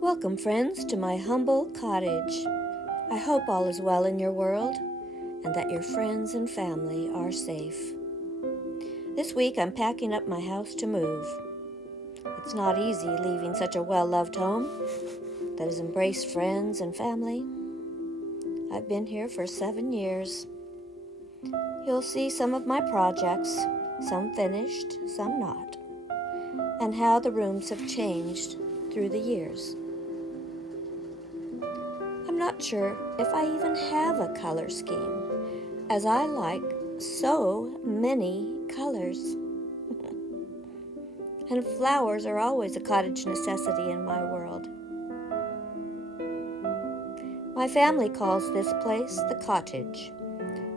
Welcome, friends, to my humble cottage. I hope all is well in your world and that your friends and family are safe. This week I'm packing up my house to move. It's not easy leaving such a well-loved home that has embraced friends and family. I've been here for 7 years. You'll see some of my projects, some finished, some not, and how the rooms have changed through the years. I'm not sure if I even have a color scheme, as I like so many colors. And flowers are always a cottage necessity in my world. My family calls this place the Cottage,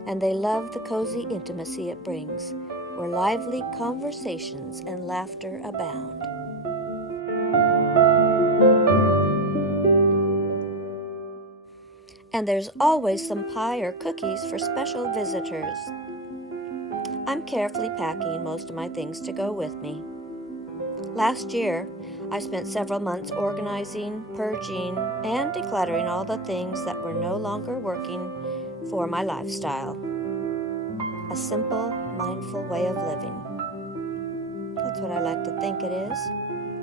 and they love the cozy intimacy it brings, where lively conversations and laughter abound. And there's always some pie or cookies for special visitors. I'm carefully packing most of my things to go with me. Last year, I spent several months organizing, purging, and decluttering all the things that were no longer working for my lifestyle. A simple, mindful way of living. That's what I like to think it is.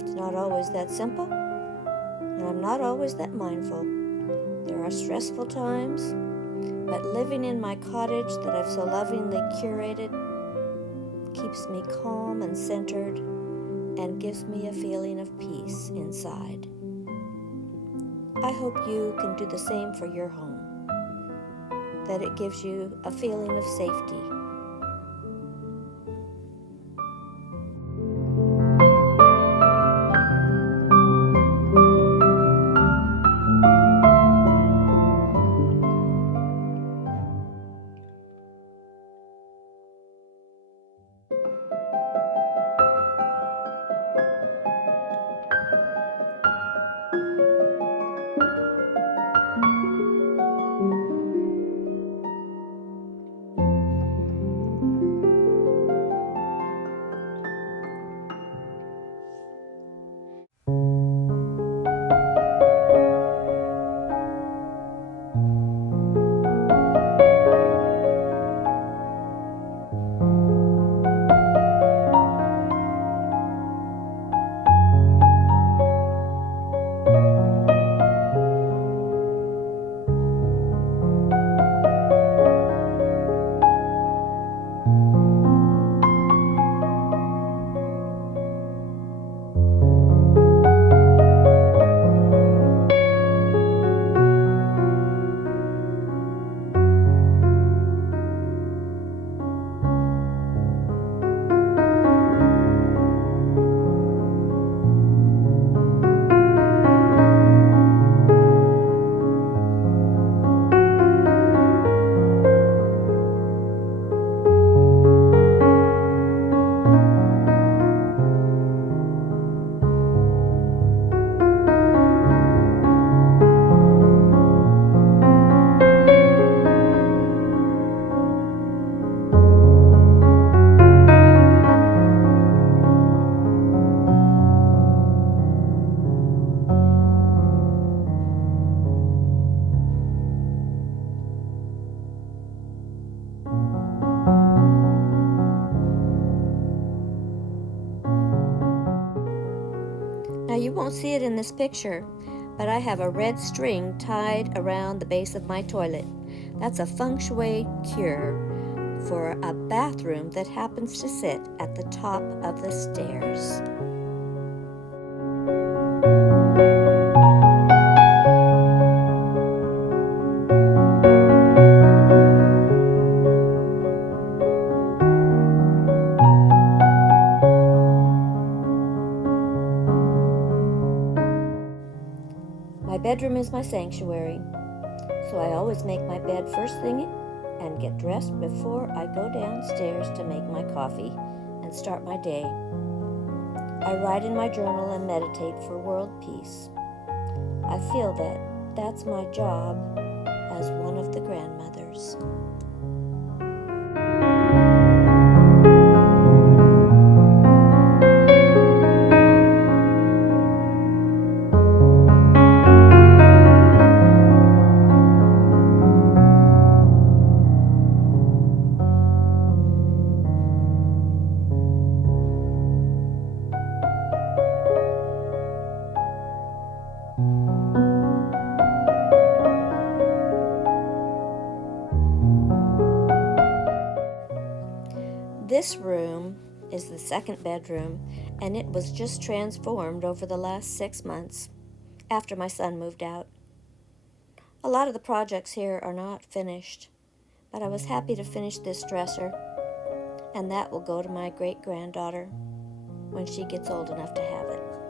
It's not always that simple, and I'm not always that mindful. There are stressful times, but living in my cottage that I've so lovingly curated keeps me calm and centered and gives me a feeling of peace inside. I hope you can do the same for your home, that it gives you a feeling of safety. Now you won't see it in this picture, but I have a red string tied around the base of my toilet. That's a feng shui cure for a bathroom that happens to sit at the top of the stairs. My bedroom is my sanctuary, so I always make my bed first thing and get dressed before I go downstairs to make my coffee and start my day. I write in my journal and meditate for world peace. I feel that that's my job as one of the grandmothers. is the second bedroom, and it was just transformed over the last 6 months after my son moved out. A lot of the projects here are not finished, but I was happy to finish this dresser, and that will go to my great-granddaughter when she gets old enough to have it.